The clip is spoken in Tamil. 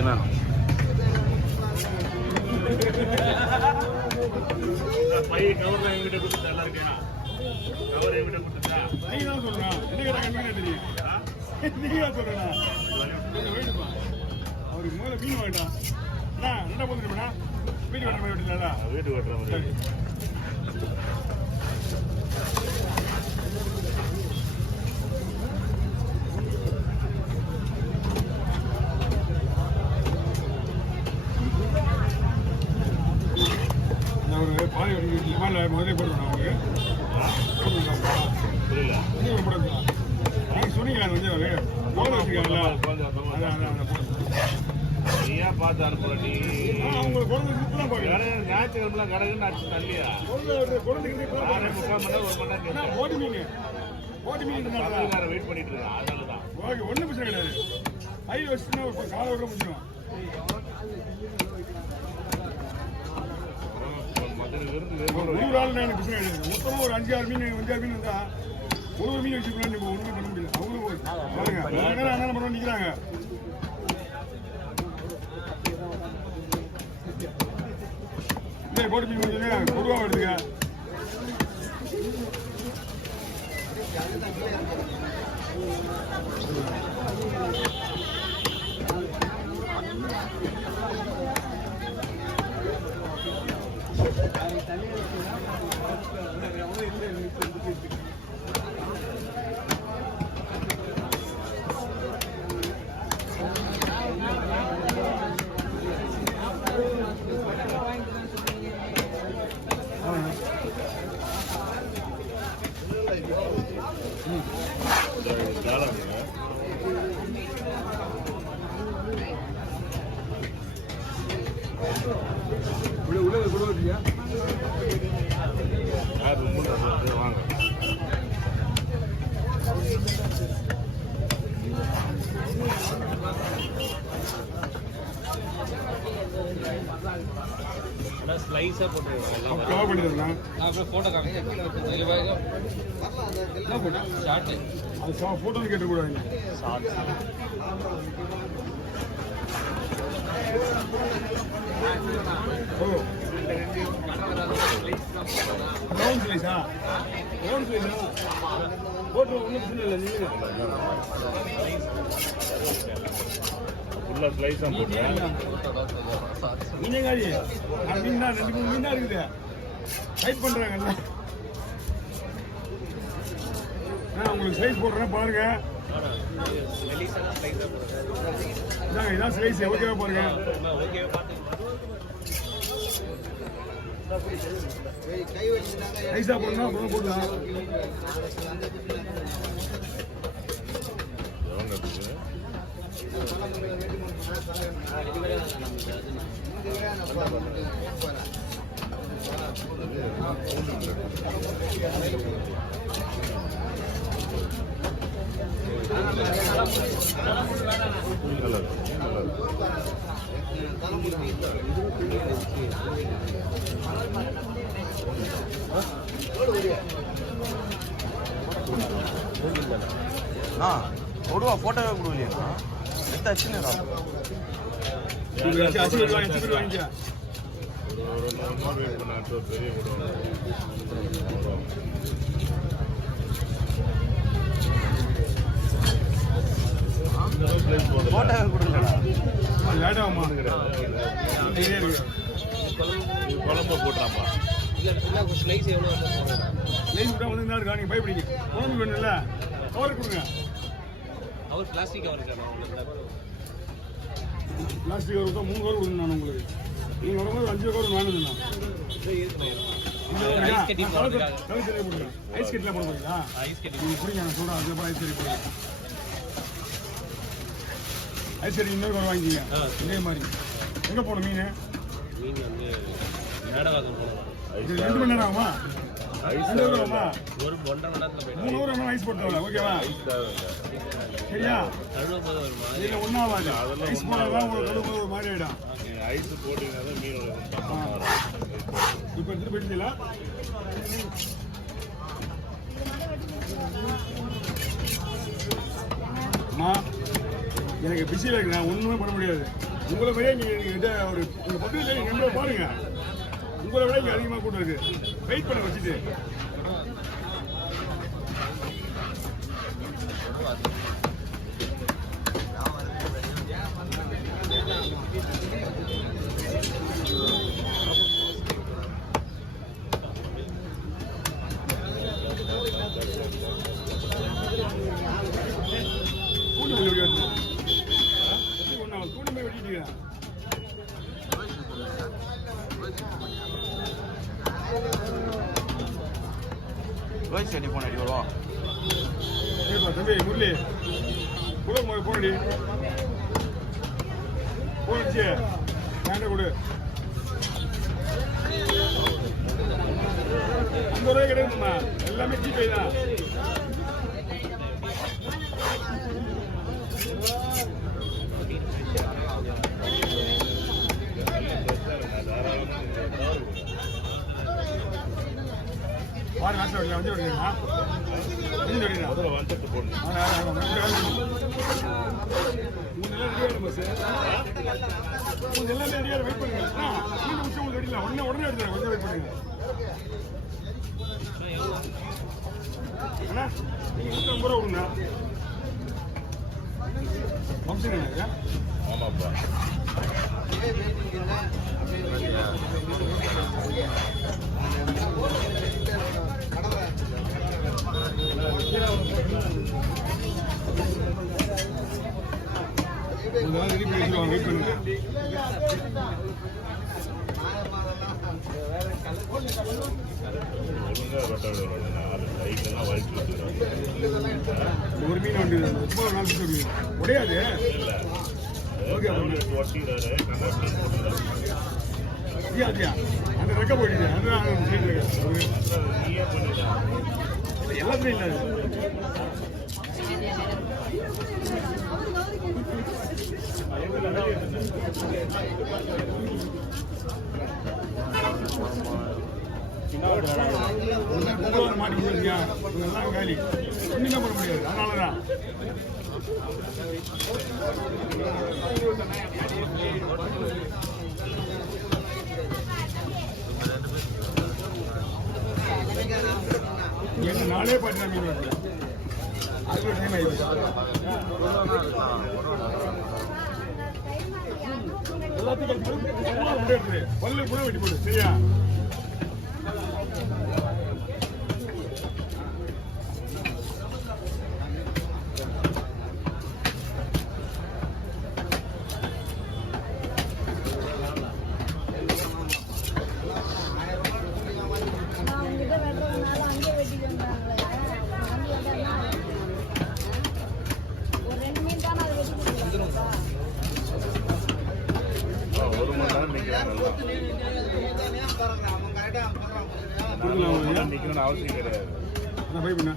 என்ன பையன் கவர்லாம் எங்கிட்ட கொடுத்தா நல்லா இருக்கேன். கவர் எங்கிட்ட கொடுத்துட்டா நீங்க தான் சொல்லணும். என்ன கேட்டா கண்டிப்பா தெரியும். நீங்க தான் சொல்லணும். வெயிட்டுப்பா அவருக்கு முதல்ல மீன் வாங்கிட்டான். என்ன போதுருப்பா வீட்டு கட்டுற மாதிரி வெட்டிங்களா? வீட்டு கட்டுற மாதிரி. ஒரு பாதி மேலே முதலே போடுவேன் அவங்களுக்கு புரியல நீங்கள் போடுங்களா? நீங்கள் சொன்னீங்களா வந்து போட வச்சுருக்காங்களா? நீயா பார்த்து அனுப்புற நீ அவங்களுக்கு குழந்தை தான் போடுங்க. ஞாயிற்றுக்கிழமை கடைக்குன்னு அடிச்சு தள்ளியா குழந்தைக்கு 3/4 மணி நேரம் 1 மணி நேரம் போட்டு மீன் வெயிட் பண்ணிட்டு இருக்கேன். அதனால தான் ஓகே ஒன்றும் பிரச்சனை கிடையாது. கை வச்சுன்னா காலை விட முடியும். ஒரு ஆள் எனக்கு பிரச்சனை கிடையாது. மொத்தமாக ஒரு 5-6 மீன் இருந்தால் ஒரு மீன் வச்சுக்கலாம். நீங்கள் ஒன்றுமே பண்ண முடியல. அவங்களும் பாருங்க என்ன பண்ண நிற்கிறாங்க. இல்லை போட்டு மீன் முடிஞ்சுங்க பொதுவாக எடுத்துக்க. உள்ள கூட வச்சியா வாங்க. ஸ்லைஸா போட்டு கவர் பண்ணிடலாம். அப்புறம் போட்டோ காமிங்க. ஷார்ட் அது போட்டோ கேட்டுக்கூடாது. ரவுண்ட் ஸ்லைஸா போட்டு ஒன்றும் பிரச்சனை இல்லை. நீங்கள் ஃபுல்லாக ஸ்லைஸாக போட்டேன். மீனே காலி மீன் தான் 2-3 மீன் தான் இருக்குது. டைப் பண்ணுறாங்கல்ல. உங்களுக்கு ஸ்லைஸ் போடுறேன் பாருங்க. இதான் ஸ்லைஸ் ஓகேவா பாருங்க. ஐஸா போடணும்னா போடலாம். கொடுவா போட்டோவே கொடுக்கலையா? எடுத்தாச்சு போட்டோவே கொடுக்கலடா. லேட்டாகுமா? குழம்பு போட்டுறாப்பா. ஸ்லைஸ் எவ்வளோ ஸ்லைஸ் விட்டா வந்து இருக்கா? நீங்கள் பயப்படிங்க. குழம்பு வேணும்ல கவர் கொடுங்க. அவர் பிளாஸ்டிக் கவர் பிளாஸ்டிக் கவர் விட்டா 3 கவர் கொடுங்க. நான் உங்களுக்கு நீங்கள் வரும்போது 5 கவர் வேணும்ண்ணா. ஐஸ் கட்டில போட போறீங்களா? ஐஸ் கட்டி நீங்கள் புரியுங்க. நான் சொல்கிறேன். அதுக்கப்புறம் ஐஸ் கட்டி போடுங்க. ஐஸ் கட்டி இன்னொரு கவர் வாங்கிக்கிங்க. இதே மாதிரி எங்கே போகணும் மீன்? மீன் வந்து மேடவாக்கம் போகணும். 2 மணி நேரம் ஆகுமா? 2 ஹவர் ஆகுமா? ஒரு 1.5 மணி நேரத்தில் 3 ஹவர் ஐஸ் போட்டு ஓகேவா? சரியா? இல்லை ஒன்றும் ஆகாது. ஐஸ் போடாதான் உங்களுக்கு கழுவு ஒரு மாதிரி ஆகிடும். ஐஸ் போட்டிங்கன்னா தான் மீனோட இப்போ எடுத்துட்டு போயிட்டீங்களா? அம்மா எனக்கு பிஸியில் இருக்கு, நான் ஒன்றுமே பண்ண முடியாது. உங்களை விட நீங்கள் ஒரு உங்கள் பக்கத்தில் நீங்கள் ரெண்டு பேர் பாருங்க, உங்களை விட இங்கே அதிகமாக கூட்டம் இருக்கு. வெயிட் பண்ண வச்சுட்டு கூட்டமே வெட்டிட்டு ரோஹித் செட்டி போன் அடி வருவோம். சரிப்பா தம்பி முரளி கூட போனடி போச்சு வேண்ட கொடு. 50 ரூபாய் கிடைக்குமா? எல்லாமே ஜிபே தான். வார நாட்டில் வரல வந்து வருவீங்களா? வந்து வருவீங்களா? முதல்ல வந்துட்டு போடணும். எல்லாமே ரெடியாக வெயிட் பண்ணுங்க. மீண்டும் விஷயம் உங்களுக்கு ரெடியில உடனே எடுத்துறேன், கொஞ்சம் வெயிட் பண்ணுங்க. அண்ணா நீங்கள் 150 ரூபா கொடுங்க. ஃபங்க்ஷன் என்ன? ஆமாப்பா. ரெடி பண்ணி வச்சுருவாங்க, வெயிட் பண்ணுங்க. ஒழுங்கா வெட்ட விடுவாங்க. நாலு கைக்கெல்லாம் வலிச்சு வச்சுக்கிறாங்க. ஒரு மீன் வண்டி ரொம்ப நாள் சொல்லி உடையாது. ஓகே ஒட்டிடுறாரு கண்ணாடி போட்டுறாரு. அப்படியா அந்த ரெக்க போயிடுச்சு. அதுதான் நீயே பண்ணிடலாம். எல்லாத்துலையும் இல்லை. மாட்டி கொடுத்துருக்கியா எல்லாம் காலி ஒன்றுமே பண்ண முடியாது. அதனாலதான் என்ன நாளே பாட்டு மீன் வருது. அதுக்கு டைம் ஆயிடுச்சு. எல்லாத்துக்கும் பல்லு கூட வெட்டி போடு. சரியா? ஒரு மணி நேரம் நிற்கிறாங்க. நிற்கணும்னு அவசியம் கிடையாது. நான் போய் பண்ண